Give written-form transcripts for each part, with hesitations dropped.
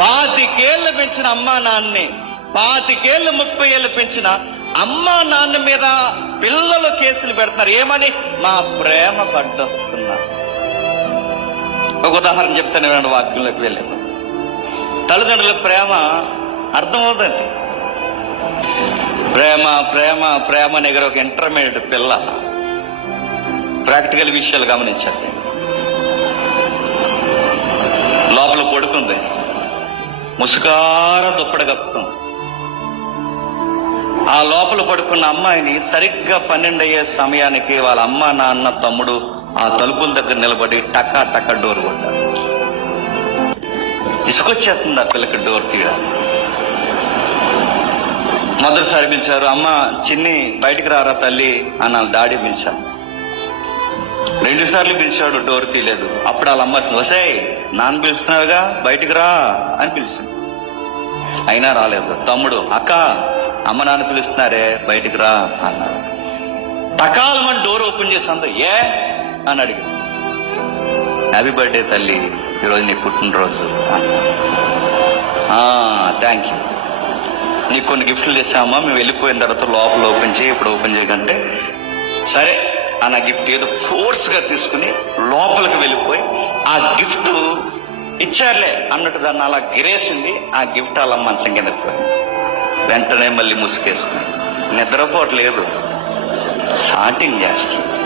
25 ఏళ్ళు పెంచిన అమ్మా నాన్నని 25 ఏళ్ళు 30 ఏళ్ళు పెంచిన అమ్మా నాన్న మీద పిల్లలు కేసులు పెడుతున్నారు. ఏమని? మా ప్రేమ పడ్డొస్తున్నారు. ఒక ఉదాహరణ చెప్తాను, నేను వాక్యంలోకి వెళ్ళాను. తల్లిదండ్రుల ప్రేమ అర్థమవుతుంది. ప్రేమ ప్రేమ ప్రేమ దగ్గర ఒక ఇంటర్మీడియట్ పిల్ల ప్రాక్టికల్ విషయాలు గమనించండి. లోపల పడుకుంది, ముసుకార దుప్పటి కప్పుకుంది. ఆ లోపల పడుకున్న అమ్మాయిని సరిగ్గా 12 అయ్యే సమయానికి వాళ్ళ అమ్మ నాన్న తమ్ముడు ఆ తలుపుల దగ్గర నిలబడి టకా టకా డోర్ కొట్టారు. ఇసుకొచ్చేస్తుంది ఆ పిల్లకి డోర్ తీయడానికి. మొదటిసారి పిలిచారు, అమ్మ చిన్ని బయటికి రారా తల్లి అన్న డాడీ పిలిచాడు. 2 సార్లు పిలిచాడు, డోర్ తీయలేదు. అప్పుడు వాళ్ళ అమ్మ వసే నాన్న పిలుస్తున్నాడుగా బయటికి రా అని పిలిచింది. అయినా రాలేదు. తమ్ముడు, అక్క అమ్మ నాన్న పిలుస్తున్నారే బయటికి రా అన్నాడు. టకాలమని డోర్ ఓపెన్ చేసి ఏ అని అడిగింది. హ్యాపీ బర్త్డే తల్లి, ఈరోజు నీ పుట్టినరోజు అన్నా. థ్యాంక్ యూ, నీకు కొన్ని గిఫ్ట్లు తెచ్చామా, మేము వెళ్ళిపోయిన తర్వాత లోపల ఓపెన్ చేయి, ఇప్పుడు ఓపెన్ చేయకంటే సరే ఆ నా గిఫ్ట్ ఏదో ఫోర్స్ గా తీసుకుని లోపలికి వెళ్ళిపోయి ఆ గిఫ్ట్ ఇచ్చారులే అన్నట్టు దాన్ని అలా గిరేసింది. ఆ గిఫ్ట్ అలా మంచం కింద పోయింది. వెంటనే మళ్ళీ ముసుకేసుకుని నిద్రపోవట్లేదు, షాటింగ్ చేస్తుంది.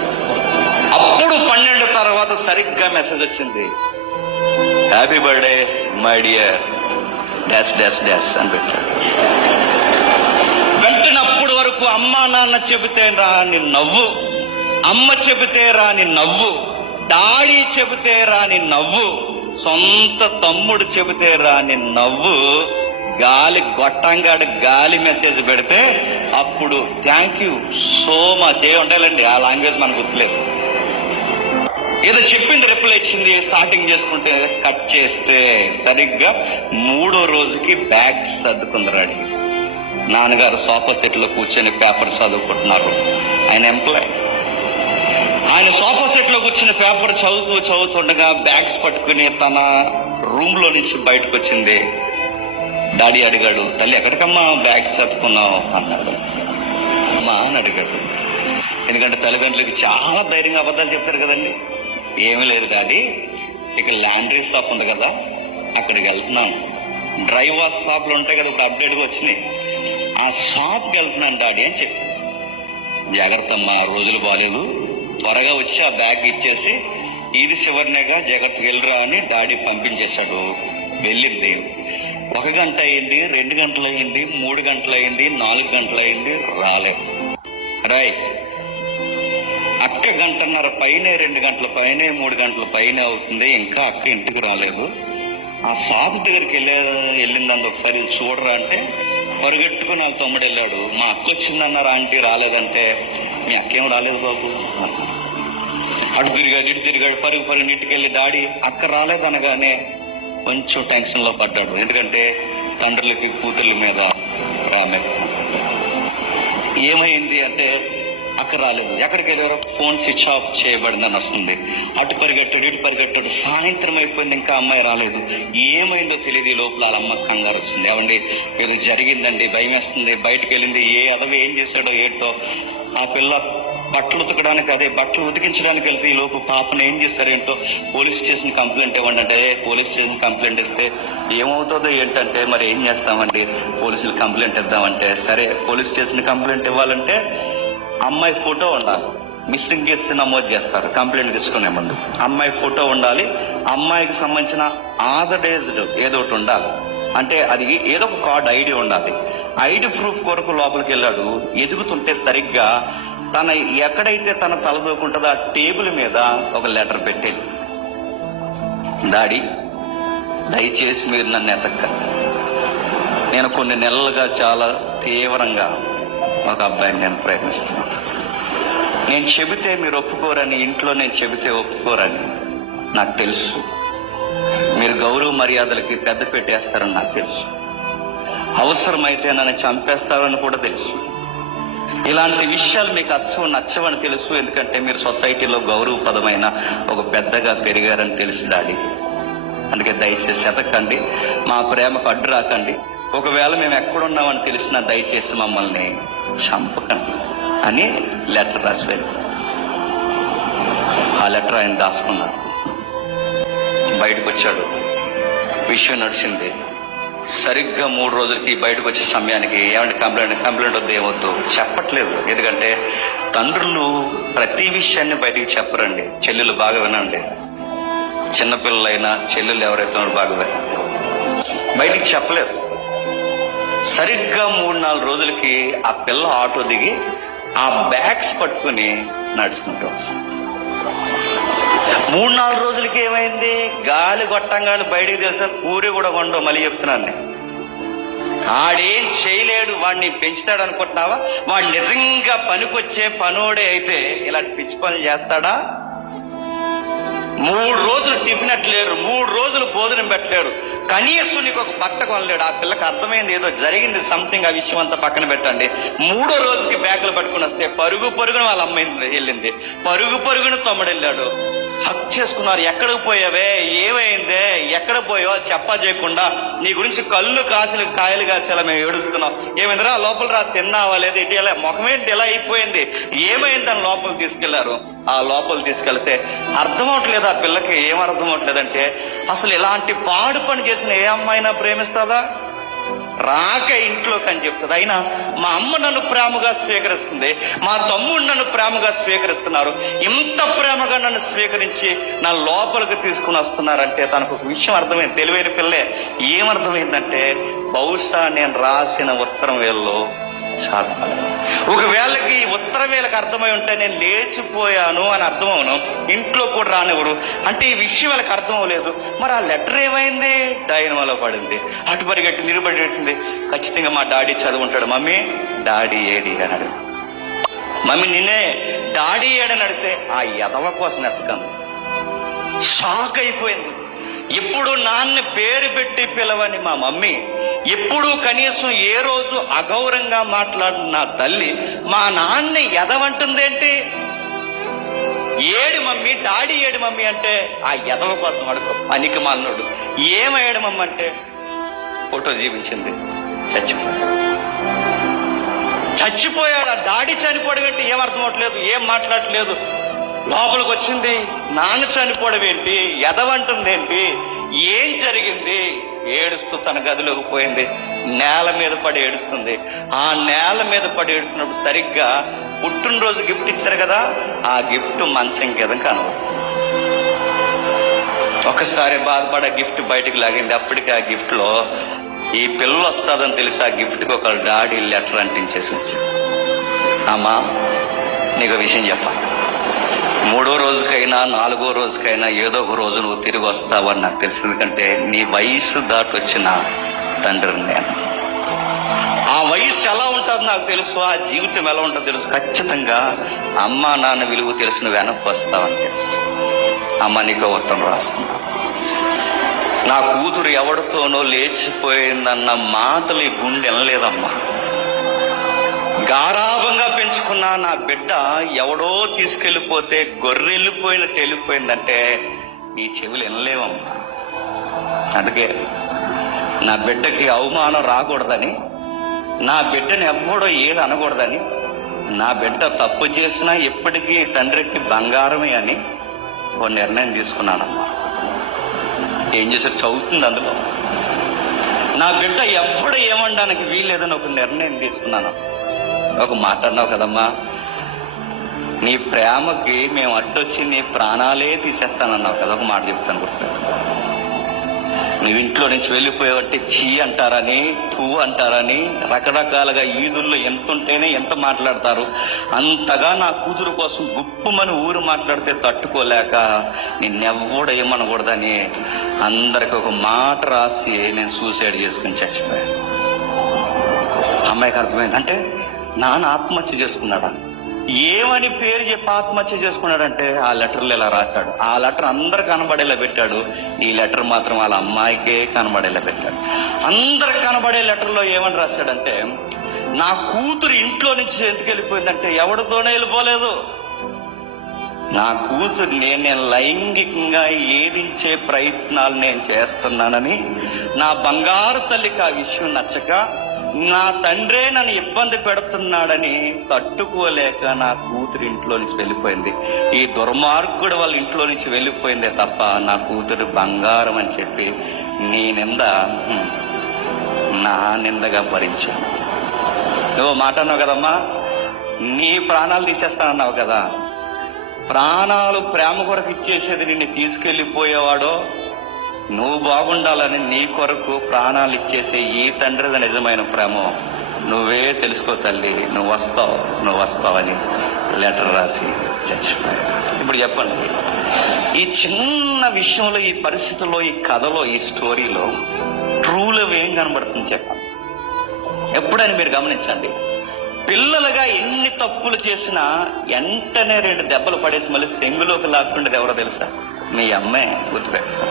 అప్పుడు 12 తర్వాత సరిగ్గా మెసేజ్ వచ్చింది, happy birthday my dear dash dash dash అని పెట్టాడు. వెంటనే అప్పుడు వరకు అమ్మా నాన్న చెబితే రాని నవ్వు, అమ్మ చెబితే రాని నవ్వు, డాడీ చెబితే రాని నవ్వు, సొంత తమ్ముడు చెబితే రాని నవ్వు, గాలి గొట్టంగాడు గాలి మెసేజ్ పెడితే అప్పుడు థ్యాంక్ యూ సో మచ్ ఏ ఉండాలండి. ఆ లాంగ్వేజ్ మనకు గుర్తులేదు. ఏదో చెప్పింది రిప్లై ఇచ్చింది. స్టార్టింగ్ చేసుకుంటే కట్ చేస్తే సరిగ్గా 3వ రోజుకి బ్యాగ్ సర్దుకుంది రెడీ. నాన్నగారు సోఫా సెట్ లో కూర్చొని పేపర్ చదువుకుంటున్నారు. ఆయన ఎంప్లాయ్. ఆయన సోఫా సెట్ లో కూర్చుని పేపర్ చదువుతుండగా బ్యాగ్స్ పట్టుకుని తన రూమ్ లో నుంచి బయటకు వచ్చింది. డాడీ అడిగాడు, తల్లి ఎక్కడికమ్మా బ్యాగ్ చదువుకున్నావు అన్నాడు. అమ్మా అని అడిగాడు. ఎందుకంటే తల్లిదండ్రులకి చాలా ధైర్యంగా అబద్ధాలు చెప్తారు కదండి. ఏమీ లేదు డాడీ, ఇక లాండ్రీ షాప్ ఉంది కదా అక్కడికి వెళ్తున్నాను. డ్రై వాష్ షాప్లు ఉంటాయి కదా ఇప్పుడు అప్డేట్గా వచ్చినాయి, ఆ షాప్కి వెళ్తున్నాను డాడీ అని చెప్పి. జాగ్రత్త అమ్మా, రోజులు బాగాలేదు, త్వరగా వచ్చి ఆ బ్యాగ్ ఇచ్చేసి ఇది చివరినేగా జాగ్రత్తగా వెళ్ళరా అని డాడీ పంపించేశాడు. వెళ్ళింది. 1 గంట అయింది, 2 గంటలు అయింది, 3 గంటలు అయింది, 4 గంటలు అయింది, రాలేదు. రైట్, అక్క 1.5 గంటల పైనే, 2 గంటల పైనే, 3 గంటల పైనే అవుతుంది, ఇంకా అక్క ఇంటికి రాలేదు. ఆ షాప్ దగ్గరికి వెళ్ళిందని ఒకసారి చూడరా అంటే పరిగెట్టుకుని వాళ్ళ తమ్ముడు వెళ్ళాడు. మా అక్క వచ్చిందన్నారు ఆంటీ, రాలేదంటే మీ అక్కేం రాలేదు బాబు అన్న. అటు తిరిగాడు ఇటు తిరిగాడు, పరుగు ఇంటికి వెళ్ళి డాడీ అక్క రాలేదనగానే కొంచెం టెన్షన్ లో పడ్డాడు. ఎందుకంటే తండ్రులకి కూతుర్ల మీద రామే. ఏమైంది అంటే అక్క రాలేదు. ఎక్కడికి వెళ్ళారో ఫోన్ స్విచ్ ఆఫ్ చేయబడిందని వస్తుంది. అటు పరిగెట్టాడు ఇటు పరిగెట్టాడు. సాయంత్రం అయిపోయింది, ఇంకా అమ్మాయి రాలేదు. ఏమైందో తెలియదు. ఈ లోపల వాళ్ళ అమ్మకి కంగారు వస్తుంది. ఏమండి ఏదో జరిగిందండి, భయం వేస్తుంది. బయటకు వెళ్ళింది. ఏ అదవి ఏం చేశాడో ఏంటో. ఆ పిల్ల బట్టలు ఉతకడానికి, అదే బట్టలు ఉతికించడానికి వెళ్తే ఈ లోపు పాపను ఏం చేస్తారేంటో. పోలీస్ స్టేషన్ కంప్లైంట్ ఇవ్వండి అంటే పోలీస్ స్టేషన్ కంప్లైంట్ ఇస్తే ఏమవుతుందో ఏంటంటే మరి ఏం చేస్తామండి, పోలీసులు కంప్లైంట్ ఇద్దామంటే సరే పోలీస్ స్టేషన్ కంప్లైంట్ ఇవ్వాలంటే అమ్మాయి ఫోటో ఉండాలి. మిస్సింగ్ కేసు నమోదు చేస్తారు కంప్లైంట్ తీసుకునే ముందు. అమ్మాయి ఫోటో ఉండాలి, అమ్మాయికి సంబంధించిన ఆథరైజ్డ్ ఏదో ఒకటి ఉండాలి. అంటే అది ఏదో ఒక కార్డ్ ఐడి ఉండాలి. ఐడి ప్రూఫ్ కొరకు లోపలికి వెళ్ళాడు. ఎదుగుతుంటే సరిగ్గా తన ఎక్కడైతే తన తలదూకుంటుందో ఆ టేబుల్ మీద ఒక లెటర్ పెట్టేది. డాడీ దయచేసి మీరు నన్ను ఎతక్కండి, నేను కొన్ని నెలలుగా చాలా తీవ్రంగా ఒక అబ్బాయిని నేను ప్రేమిస్తున్నాను. నేను చెబితే మీరు ఒప్పుకోరని, ఇంట్లో నేను చెబితే ఒప్పుకోరని నాకు తెలుసు. మీరు గౌరవ మర్యాదలకి పెద్ద పెట్టేస్తారని నాకు తెలుసు. అవసరమైతే నన్ను చంపేస్తారని కూడా తెలుసు. ఇలాంటి విషయాలు మీకు అస్సలు నచ్చవని తెలుసు. ఎందుకంటే మీరు సొసైటీలో గౌరవపదమైన ఒక పెద్దగా పెరిగారని తెలుసు డాడీ. అందుకే దయచేసి ఎతకండి, మా ప్రేమకు అడ్డు రాకండి. ఒకవేళ మేము ఎక్కడున్నామని తెలిసినా దయచేసి మమ్మల్ని చంపకండి అని లెటర్ రాసి వెళ్ళి ఆ లెటర్ ఆయన దాచుకున్నాడు. బయటకు వచ్చాడు, విషయం నడిచింది. సరిగ్గా 3 రోజులకి బయటకు వచ్చే సమయానికి ఏమంటే కంప్లైంట్ వద్దు, ఏమొద్దు చెప్పట్లేదు. ఎందుకంటే తండ్రులు ప్రతి విషయాన్ని బయటికి చెప్పరండి. చెల్లెలు బాగా వినండి, చిన్నపిల్లలైనా చెల్లెలు ఎవరైతే ఉన్నారో బాగా వినండి, బయటికి చెప్పలేదు. సరిగ్గా 3-4 రోజులకి ఆ పిల్ల ఆటో దిగి ఆ బ్యాగ్స్ పట్టుకుని నడుచుకుంటూ వస్తుంది. 3-4 రోజులకి ఏమైంది, గాలి గొట్టంగాలు బయటికి తెలిసా కూర కూడా కొండవు. మళ్ళీ చెప్తున్నాను నేను, ఆడేం చేయలేడు. వాడిని పెంచుతాడు అనుకుంటున్నావా? వాడు నిజంగా పనికొచ్చే పనోడే అయితే ఇలాంటి పిచ్చి పనులు చేస్తాడా? 3 రోజులు టిఫిన్ అట్లేరు, 3 రోజులు భోజనం పెట్టలేడు, కనీసం నీకు ఒక బట్ట కొనలేడు. ఆ పిల్లకి అర్థమైంది ఏదో జరిగింది సంథింగ్. ఆ విషయం అంతా పక్కన పెట్టండి. 3వ రోజుకి బ్యాగులు పట్టుకుని వస్తే పరుగున వాళ్ళ అమ్మాయి వెళ్ళింది, పరుగున తమ్ముడు వెళ్ళాడు. హక్ చేసుకున్నారు. ఎక్కడికి పోయావే, ఏమైందే, ఎక్కడ పోయావో చెప్పా చేయకుండా నీ గురించి కళ్ళు కాయలు కాసేలా మేము ఏడుస్తున్నాం. ఏమైందిరా, లోపల రా, తిన్నావా లేదు, ఇటు ఎలా ముఖమేంటి ఇలా అయిపోయింది, ఏమైందని లోపలికి తీసుకెళ్లారు. ఆ లోపల తీసుకెళ్తే అర్థం అవట్లేదు ఆ పిల్లకి. ఏం అర్థం అవట్లేదంటే, అసలు ఇలాంటి పాడు పని చేసిన ఏ అమ్మాయినా ప్రేమిస్తుందా? రాక ఇంట్లోకి అని చెప్తుంది. అయినా మా అమ్మ నన్ను ప్రేమగా స్వీకరిస్తుంది, మా తమ్ముడు నన్ను ప్రేమగా స్వీకరిస్తున్నారు, ఇంత ప్రేమగా నన్ను స్వీకరించి నా లోపలికి తీసుకుని వస్తున్నారంటే తనకు ఒక విషయం అర్థమైంది. తెలివైన పిల్లే. ఏమర్థమైందంటే, బహుశా నేను రాసిన ఉత్తరం వేళలో సాధపడలేదు. ఒకవేళకి ఉత్తరం వేళకి అర్థమై ఉంటే నేను లేచిపోయాను అని అర్థమవును, ఇంట్లో కూడా రానివ్వరు. అంటే ఈ విషయం వాళ్ళకి అర్థం అవ్వలేదు. మరి ఆ లెటర్ ఏమైంది? డైనమాలో పడింది. అటు పరిగెట్టింది, ఇటు పరిగెట్టింది. ఖచ్చితంగా మా డాడీ చదువుంటాడు. మమ్మీ డాడీ ఏడి అని అడిగి, మమ్మీ నిన్నే డాడీ ఏడని అడిగితే ఆ ఎదవ కోసం ఎత్తకంది. షాక్ అయిపోయింది. ఎప్పుడు నాన్న పేరు పెట్టి పిలవని మా మమ్మీ, ఎప్పుడు కనీసం ఏ రోజు అగౌరవంగా మాట్లాడిన నా తల్లి మా నాన్న ఎదవంటుందేంటి? ఏడు మమ్మీ, డాడీ ఏడు మమ్మీ అంటే ఆ ఎదవ కోసం అడుగు పనికి మాలినోడు. ఏమయ్యాడు మమ్మీ అంటే ఫోటో చూపించింది, చచ్చిపోయాడు. ఆ డాడీ చనిపోవడం ఏంటి ఏం అర్థం అవట్లేదు, ఏం మాట్లాడట్లేదు. లోపలికి వచ్చింది, నాన్న చనిపోవడం ఏంటి, ఎదవంటుందేంటి, ఏం జరిగింది? ఏడుస్తూ తన గదిలోకి పోయింది. నేల మీద పడి ఏడుస్తుంది. ఆ నేల మీద పడి ఏడుస్తున్నప్పుడు సరిగ్గా పుట్టినరోజు గిఫ్ట్ ఇచ్చారు కదా, ఆ గిఫ్ట్ మంచం కింద కనబడి ఒకసారి బాధపడ గిఫ్ట్ బయటకు లాగింది. అప్పటికి ఆ గిఫ్ట్ లో ఈ పిల్ల వస్తుందని తెలిసి ఆ గిఫ్ట్ కి ఒక డాడీ లెటర్ అంటించేసి వచ్చాడు. అమ్మా, నీకు విషయం చెప్పాలి, 3వ రోజుకైనా 4వ రోజుకైనా ఏదో ఒక రోజు నువ్వు తిరిగి వస్తావని నాకు తెలిసింది. ఎందుకంటే నీ వయసు దాటి వచ్చిన తండ్రిని నేను. ఆ వయసు ఎలా ఉంటుందో నాకు తెలుసు, ఆ జీవితం ఎలా ఉంటుందో తెలుసు. ఖచ్చితంగా అమ్మ నాన్న విలువ తెలిసి నువ్వు వెనక్కి వస్తావని తెలుసు. అమ్మ, నీకు ఉత్తరం రాస్తున్నా. నా కూతురు ఎవరితోనో లేచిపోయిందన్న మాటలు ఈ గుండె వినలేదమ్మా. గారాభంగా పెంచుకున్న నా బిడ్డ ఎవడో తీసుకెళ్లిపోతే గొర్రెళ్ళిపోయినట్టు వెళ్ళిపోయిందంటే నీ చెవులు వినలేవమ్మా. అందుకే నా బిడ్డకి అవమానం రాకూడదని, నా బిడ్డని ఎవ్వడో ఏది అనకూడదని, నా బిడ్డ తప్పు చేసినా ఎప్పటికీ తండ్రికి బంగారమే అని ఓ నిర్ణయం తీసుకున్నానమ్మా. ఏం చేశారు? చదువుతుంది అందులో. నా బిడ్డ ఎవ్వడు ఏమనడానికి వీల్లేదని ఒక నిర్ణయం తీసుకున్నాను. ఒక మాట అన్నావు కదమ్మా, నీ ప్రేమకి మేము అడ్డొచ్చి నీ ప్రాణాలే తీసేస్తానన్నావు కదా. ఒక మాట చెప్తాను గుర్తు. నువ్వు ఇంట్లో నుంచి వెళ్ళిపోయేవంటే చీ అంటారని, తూ అంటారని, రకరకాలుగా ఈదుల్లో ఎంతుంటేనే ఎంత మాట్లాడతారు. అంతగా నా కూతురు కోసం గుప్పుమని ఊరు మాట్లాడితే తట్టుకోలేక నిన్నెవ్వడు ఏమనకూడదని అందరికి ఒక మాట రాసి నేను సూసైడ్ చేసుకుని చచ్చిపోయాను. అమ్మాయికి అర్థమైంది. అంటే నాన్న ఆత్మహత్య చేసుకున్నాడా? ఏమని పేరు చెప్పి ఆత్మహత్య చేసుకున్నాడంటే ఆ లెటర్లు ఇలా రాశాడు. ఆ లెటర్ అందరు కనబడేలా పెట్టాడు, ఈ లెటర్ మాత్రం వాళ్ళ అమ్మాయికే కనబడేలా పెట్టాడు. అందరు కనబడే లెటర్లో ఏమని రాశాడంటే, నా కూతురు ఇంట్లో నుంచి ఎందుకు వెళ్ళిపోయిందంటే ఎవరితోనే వెళ్ళిపోలేదు, నా కూతురు నేను లైంగికంగా ఏదించే ప్రయత్నాలు నేను చేస్తున్నానని నా బంగారు తల్లికి ఆ విషయం నచ్చక, నా తండ్రే నన్ను ఇబ్బంది పెడుతున్నాడని తట్టుకోలేక నా కూతురు ఇంట్లో నుంచి వెళ్ళిపోయింది. ఈ దుర్మార్గుడు వాళ్ళ ఇంట్లో నుంచి వెళ్ళిపోయిందే తప్ప నా కూతురు బంగారం అని చెప్పి నీ నింద నా నిందగా భరించాను. నువ్వు మాట అన్నావు కదమ్మా, నీ ప్రాణాలు తీసేస్తానన్నావు కదా. ప్రాణాలు ప్రేమ కొరకు ఇచ్చేసేది నిన్ను తీసుకెళ్ళిపోయేవాడో, నువ్వు బాగుండాలని నీ కొరకు ప్రాణాలు ఇచ్చేసే ఈ తండ్రిది నిజమైన ప్రేమ నువ్వే తెలుసుకో తల్లి. నువ్వు వస్తావని లెటర్ రాసి చచ్చిపోయావు. ఇప్పుడు చెప్పండి, ఈ చిన్న విషయంలో, ఈ పరిస్థితుల్లో, ఈ కథలో, ఈ స్టోరీలో ట్రూలో ఏం కనబడుతుంది చెప్పండి. ఎప్పుడైనా మీరు గమనించండి, పిల్లలుగా ఎన్ని తప్పులు చేసినా వెంటనే 2 దెబ్బలు పడేసి మళ్ళీ సెంగులోకి లాక్కుండేది ఎవరో తెలుసా? మీ అమ్మే. గుర్తుపెట్టుకో.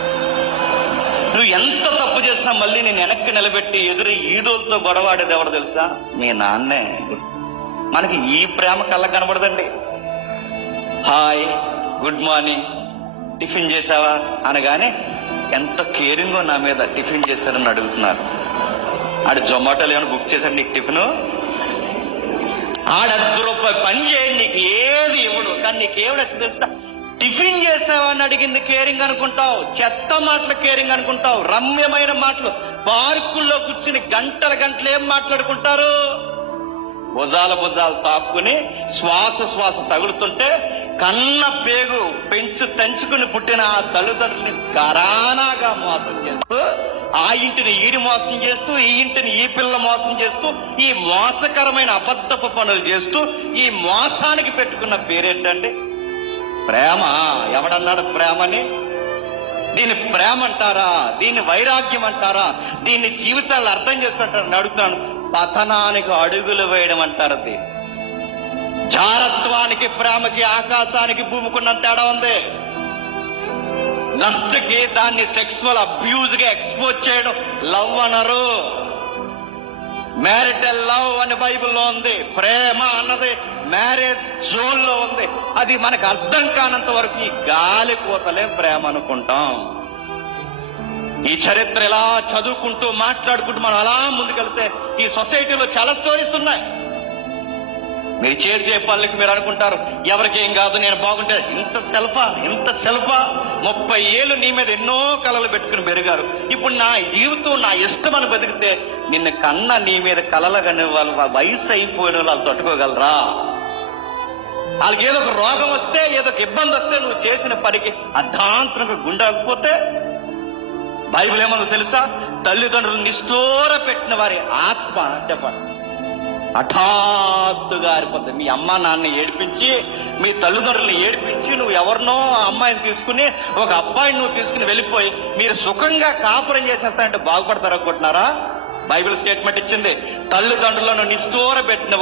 నువ్వు ఎంత తప్పు చేసినా మళ్ళీ నేను వెనక్కి నిలబెట్టి ఎదురు ఈదోలతో గొడవాడేది ఎవరు తెలుసా? మీ నాన్నే. మనకి ఈ ప్రేమ కళ్ళకు కనబడదండి. హాయ్, గుడ్ మార్నింగ్, టిఫిన్ చేసావా అనగానే ఎంత కేరింగో నా మీద. టిఫిన్ చేశారని అడుగుతున్నారు. ఆడు జొమాటోలో ఏమైనా బుక్ చేశాడు నీకు టిఫిన్? ఆడు ₹10 పని చేయండి, నీకు ఏది ఇవ్వడు. కానీ నీకేమిడొచ్చు తెలుసా? టిఫిన్ చేసావని అడిగింది కేరింగ్ అనుకుంటావు, చెత్త మాటలు కేరింగ్ అనుకుంటావు, రమ్యమైన మాటలు. పార్కుల్లో కూర్చుని గంటలు ఏం మాట్లాడుకుంటారు? భుజాలు తాక్కుని శ్వాస తగులుతుంటే కన్న పేగు తెంచుకుని పుట్టిన ఆ తల్లిదండ్రుల్ని ఘరానాగా మోసం చేస్తూ, ఆ ఇంటిని ఈడి మోసం చేస్తూ, ఈ ఇంటిని ఈ పిల్ల మోసం చేస్తూ, ఈ మోసకరమైన అబద్ధపు పనులు చేస్తూ ఈ మోసానికి పెట్టుకున్న పేరేంటండి? ప్రేమ. ఎవడన్నాడు ప్రేమని? దీన్ని ప్రేమ అంటారా? దీన్ని వైరాగ్యం అంటారా? దీన్ని జీవితాలు అర్థం చేసుకుంటారని అడుగుతాను. పతనానికి అడుగులు వేయడం అంటారు. జారత్వానికి, ప్రేమకి, ఆకాశానికి భూమికున్నంత తేడా ఉంది. లస్ట్ కి దాన్ని సెక్సువల్ అబ్యూజ్ గా ఎక్స్పోజ్ చేయడం లవ్ అనరు. మ్యారిటల్ లవ్ అని బైబిల్లో ఉంది. ప్రేమ అన్నది మ్యారేజ్ జోన్ లో ఉంది. అది మనకు అర్థం కానంత వరకు ఈ గాలి కోతలే ప్రేమ అనుకుంటాం. ఈ చరిత్ర ఇలా చదువుకుంటూ మాట్లాడుకుంటూ మనం అలా ముందుకెళ్తే ఈ సొసైటీలో చాలా స్టోరీస్ ఉన్నాయి. మీరు చేసే పనులకి మీరు అనుకుంటారు ఎవరికి ఏం కాదు, నేను బాగుంటే. ఇంత సెల్ఫా 30 ఏళ్ళు నీ మీద ఎన్నో కళలు పెట్టుకుని పెరిగారు. ఇప్పుడు నా జీవితం నా ఇష్టం అని బతికితే నిన్ను కన్నా నీ మీద కళలు కని వాళ్ళు వయసు అయిపోయిన వాళ్ళు తట్టుకోగలరా? వాళ్ళకి ఏదో ఒక రోగం వస్తే, ఏదో ఒక ఇబ్బంది వస్తే నువ్వు చేసిన పనికి అర్ధాంతరంగా గుండాకపోతే బైబిల్ ఏమన్నా తెలుసా? తల్లిదండ్రులు నిష్ఠూర పెట్టిన వారి ఆత్మ చెప్పండి హఠాత్తుగా ఆరిపోతుంది. మీ అమ్మ నాన్న ఏడిపించి, మీ తల్లిదండ్రులను ఏడిపించి, నువ్వు ఎవరినో అమ్మాయిని తీసుకుని, ఒక అబ్బాయిని నువ్వు తీసుకుని వెళ్ళిపోయి మీరు సుఖంగా కాపురం చేసేస్తానంటే బాగుపడతారనుకుంటున్నారా? బైబిల్ స్టేట్మెంట్ ఇచ్చింది, తల్లిదండ్రులను నిష్ఠూర పెట్టిన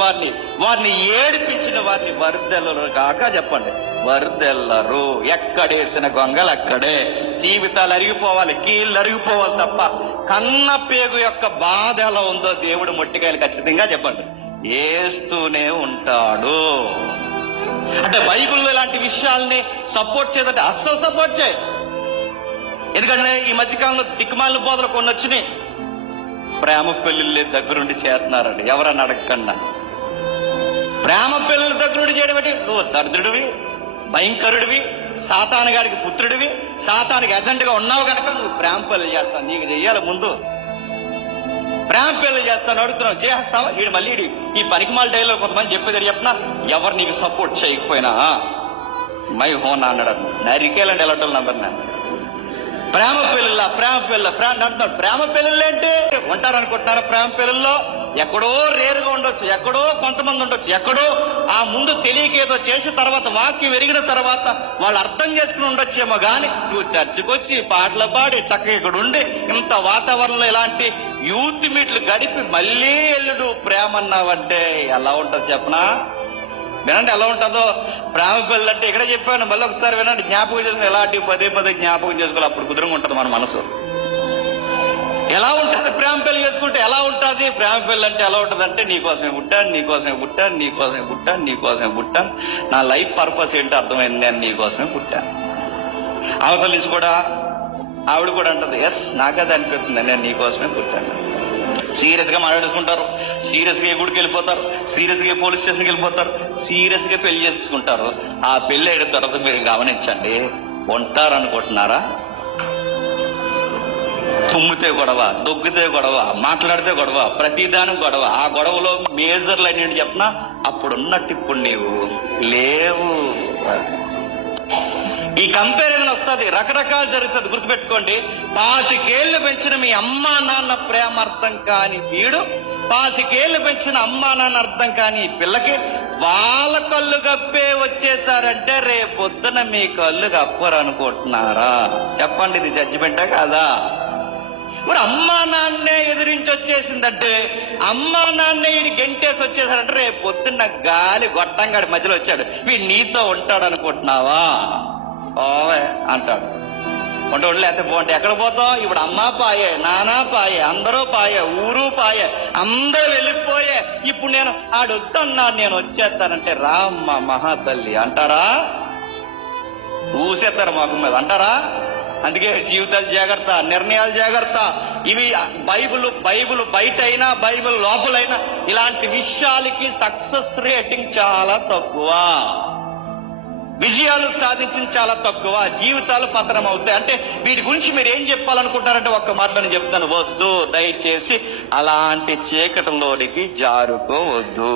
వారిని ఏడిపించిన వారిని వరిదెల్లరు కాక చెప్పండి, వరిదెల్లరు. ఎక్కడేసిన గొంగలు అక్కడే. జీవితాలు అరిగిపోవాలి, కీళ్ళు అరిగిపోవాలి తప్ప కన్న పేగు యొక్క బాధ ఎలా ఉందో దేవుడు మొట్టికాయలు ఖచ్చితంగా చెప్పండి వేస్తూనే ఉంటాడు. అంటే బైబిల్లో ఇలాంటి విషయాల్ని సపోర్ట్ చేయదంటే అస్సలు సపోర్ట్ చేయ. ఎందుకంటే ఈ మధ్యకాలంలో దిక్కుమాలిన బోధలు కొన్ని వచ్చినాయి. ప్రేమ పెళ్లిళ్ళే దగ్గరుండి చేస్తున్నారండి. ఎవరన్నా అడగకుండా ప్రేమ పెళ్లిళ్ళ దగ్గరుండి చేయడం ఏంటి? నువ్వు దరిద్రుడివి, భయంకరుడివి, సాతానుగాడికి పుత్రుడివి, సాతానికి ఏజెంట్గా ఉన్నావు కనుక నువ్వు ప్రేమ పెళ్లి చేస్తావు. నీకు చెయ్యాలి ముందు. ప్రేమ పెళ్లి చేస్తాను అడుగుతున్నావు, చేస్తావా? ఈడు మళ్ళీ ఈ పనికిమాల డైలో కొంతమంది చెప్పేది చెప్పినా ఎవరు నీకు సపోర్ట్ చేయకపోయినా మై హోన్ అన్నాడు. నరికేలండి ఎలాంటి నంబర్ నా ప్రేమ పెళ్ళిళ్ళ నడుతున్నాడు. ప్రేమ పెళ్ళిళ్ళు ఏంటి? ఉంటారనుకుంటున్నారా? ప్రేమ పెళ్ళిల్లో ఎక్కడో రేరుగా ఉండొచ్చు, ఎక్కడో కొంతమంది ఉండొచ్చు, ఎక్కడో ఆ ముందు తెలియకేదో చేసిన తర్వాత వాక్యం ఎరిగిన తర్వాత వాళ్ళు అర్థం చేసుకుని ఉండొచ్చేమో. కానీ నువ్వు చర్చికి వచ్చి పాటలు పాడి చక్కగా ఇక్కడ ఉండి ఇంత వాతావరణంలో ఇలాంటి యూత్ మీట్లు గడిపి మళ్ళీ ఎల్లుడు ప్రేమ అన్నావంటే ఎలా ఉంటుంది చెప్పనా? వినండి ఎలా ఉంటుందో ప్రేమ పెళ్ళి అంటే. ఇక్కడ చెప్పాను, మళ్ళీ ఒకసారి వినండి, జ్ఞాపకం చేసుకుని ఎలాంటి పదే జ్ఞాపకం చేసుకోవాలి. అప్పుడు కుదురుగా ఉంటుంది మన మనసు. ఎలా ఉంటుంది ప్రేమ పెళ్లి చేసుకుంటే? ఎలా ఉంటుంది ప్రేమ పెళ్లి అంటే? ఎలా ఉంటుంది అంటే, నీకోసమే పుట్టాను, నీకోసమే పుట్టాను, నీకోసమే పుట్టాను, నీకోసమే పుట్టాను, నా లైఫ్ పర్పస్ ఏంటో అర్థమైంది, నేను నీకోసమే పుట్టాను. అవతల నుంచి కూడా ఆవిడ కూడా అంటది, ఎస్ నాకది అనిపిస్తుంది, నేను నీకోసమే పుట్టాను. సీరియస్ గా మాట్లాడుకుంటారు, సీరియస్ గా గుడికి వెళ్ళిపోతారు, సీరియస్ గా పోలీస్ స్టేషన్కి వెళ్ళిపోతారు, సీరియస్ గా పెళ్లి చేసుకుంటారు. ఆ పెళ్లి అయిన తర్వాత మీరు గమనించండి, ఉంటారనుకుంటున్నారా? తుమ్మితే గొడవ, దొగ్గితే గొడవ, మాట్లాడితే గొడవ, ప్రతిదానం గొడవ. ఆ గొడవలో మేజర్ లైన్ ఏంటి చెప్పినా, అప్పుడున్నట్టు ఇప్పుడు నీవు లేవు. ఈ కంపారిజన్ వస్తుంది, రకరకాలు జరుగుతుంది. గుర్తుపెట్టుకోండి, 25 ఏళ్ళు పెంచిన మీ అమ్మా నాన్న ప్రేమ అర్థం కాని వీడు, 25 ఏళ్ళు పెంచిన అమ్మా నాన్న అర్థం కాని ఈ పిల్లకి వాళ్ళ కళ్ళు గప్పే వచ్చేసారంటే రేపొద్దున మీ కళ్ళు గప్పరు అనుకుంటున్నారా? చెప్పండి, ఇది జడ్జిమెంటే కాదా? ఇప్పుడు అమ్మా నాన్నే ఎదిరించి వచ్చేసిందంటే, అమ్మా నాన్నే వీడి గెంటేసి వచ్చేసాడంటే రేపు పొద్దున్న గాలి గొట్టంగాడి మధ్యలో వచ్చాడు, వీడు నీతో ఉంటాడు అనుకుంటున్నావా? ఓవే అంటాడు. ఉంటే లేకపోతే పోంటే ఎక్కడ పోతావు? ఇప్పుడు అమ్మా పాయే, నానా పాయే, అందరూ పాయే, ఊరు పాయే, అందరూ వెళ్ళిపోయే. ఇప్పుడు నేను ఆడొద్దన్నాడు, నేను వచ్చేస్తానంటే రా అమ్మ మహాతల్లి అంటారా? ఊసేస్తారు మాకు మీద అంటారా? అందుకే జీవితాలు జాగ్రత్త, నిర్ణయాలు జాగ్రత్త. ఇవి బైబిల్ బయట అయినా బైబిల్ లోపలైనా ఇలాంటి విషయాలకి సక్సెస్ రేటింగ్ చాలా తక్కువ, విజయాలు సాధించిన చాలా తక్కువ, జీవితాలు పతనం అవుతాయి. అంటే వీటి గురించి మీరు ఏం చెప్పాలనుకుంటారంటే ఒక్క మాట నేను చెప్తాను, వద్దు, దయచేసి అలాంటి చీకటిలోనికి జారుకోవద్దు.